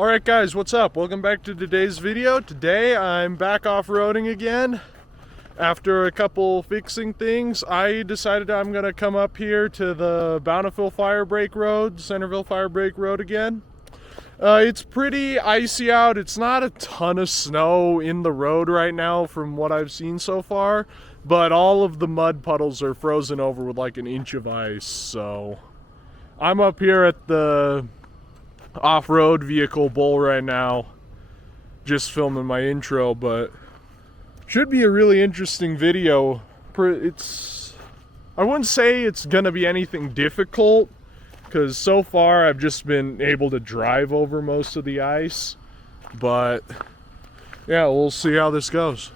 Alright guys, what's up? Welcome back to today's video. Today I'm back off-roading again. After a couple fixing things, I decided I'm gonna come up here to the Bountiful Firebreak Road, Centerville Firebreak Road again. It's pretty icy out. It's not a ton of snow in the road right now from what I've seen so far, but all of the mud puddles are frozen over with like an inch of ice, so I'm up here at the off-road vehicle bowl right now, just filming my intro, but should be a really interesting video. I wouldn't say it's gonna be anything difficult, because so far I've just been able to drive over most of the ice, but yeah, we'll see how this goes.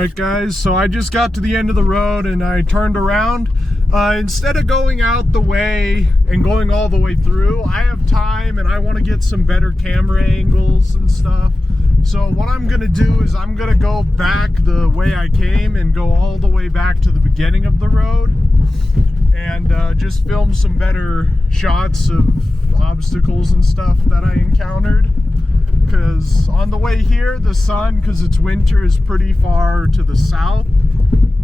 Alright guys, so I just got to the end of the road and I turned around. Instead of going out the way and going all the way through, I have time and I want to get some better camera angles and stuff. So what I'm going to do is I'm going to go back the way I came and go all the way back to the beginning of the road and just film some better shots of obstacles and stuff that I encountered. Because on the way here, the sun, because it's winter, is pretty far to the south,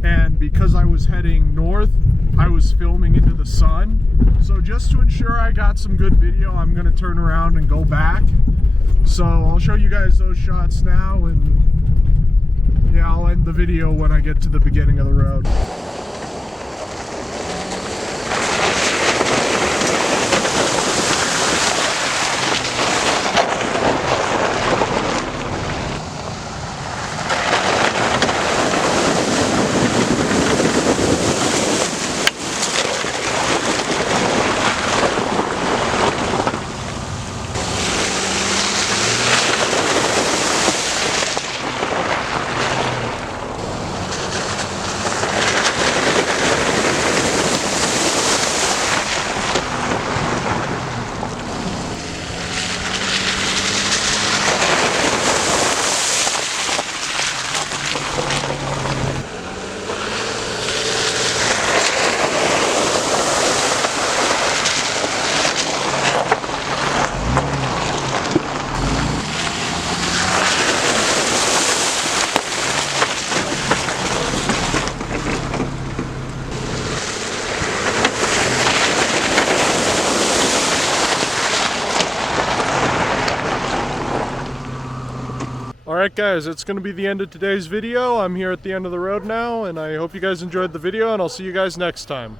and because I was heading north, I was filming into the sun. So just to ensure I got some good video, I'm going to turn around and go back. So I'll show you guys those shots now, and yeah, I'll end the video when I get to the beginning of the road. Alright guys, it's going to be the end of today's video. I'm here at the end of the road now, and I hope you guys enjoyed the video, and I'll see you guys next time.